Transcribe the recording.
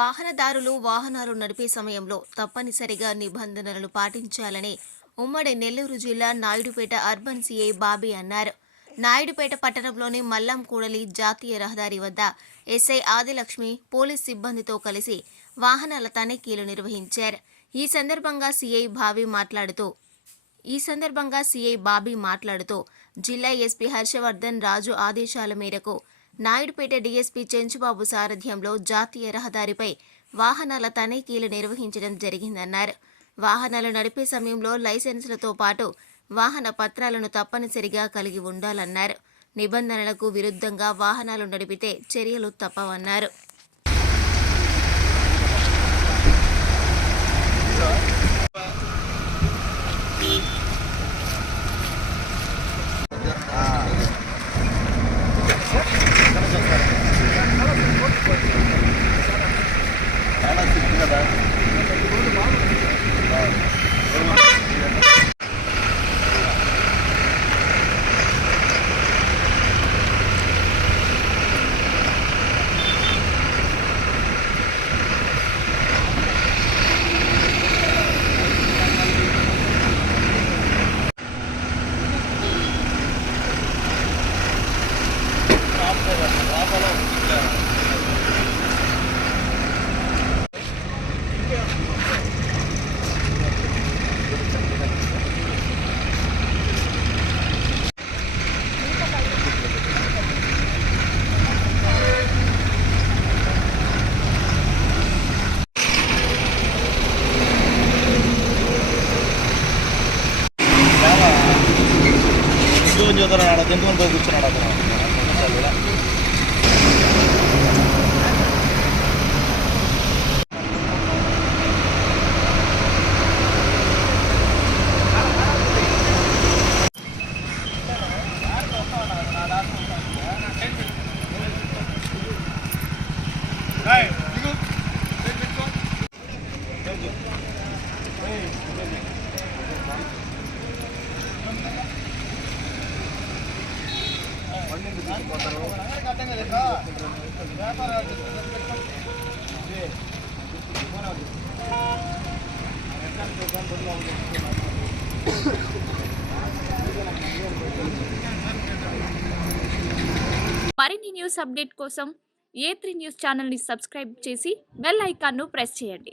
వాహనదారులు వాహనాలు నడిపే సమయంలో తప్పనిసరిగా నిబంధనలను పాటించాలని ఉమ్మడి నెల్లూరు జిల్లా నాయుడుపేట అర్బన్ సిఐ బాబీ అన్నారు. నాయుడుపేట పట్టణంలోని మల్లంకూడలి జాతీయ రహదారి వద్ద ఎస్ఐ ఆదిలక్ష్మి పోలీస్ సిబ్బందితో కలిసి వాహనాల తనిఖీలు నిర్వహించారు. ఈ సందర్భంగా సిఐ బాబీ మాట్లాడుతూ జిల్లా ఎస్పీ హర్షవర్ధన్ రాజు ఆదేశాల మేరకు నాయుడుపేట డీఎస్పీ చెంచుబాబు సారథ్యంలో జాతీయ రహదారిపై వాహనాల తనిఖీలు నిర్వహించడం జరిగిందన్నారు. వాహనాలు నడిపే సమయంలో లైసెన్సులతో పాటు వాహన పత్రాలను తప్పనిసరిగా కలిగి ఉండాలన్నారు. నిబంధనలకు విరుద్ధంగా వాహనాలు నడిపితే చర్యలు తప్పవన్నారు. చూస్తున్నాడు తింటుకొని పోయి కూర్చున్నాడు అతను. మరిన్ని న్యూస్ అప్డేట్ కోసం A3 న్యూస్ ఛానల్ని సబ్స్క్రైబ్ చేసి బెల్ ఐకాన్ను ప్రెస్ చేయండి.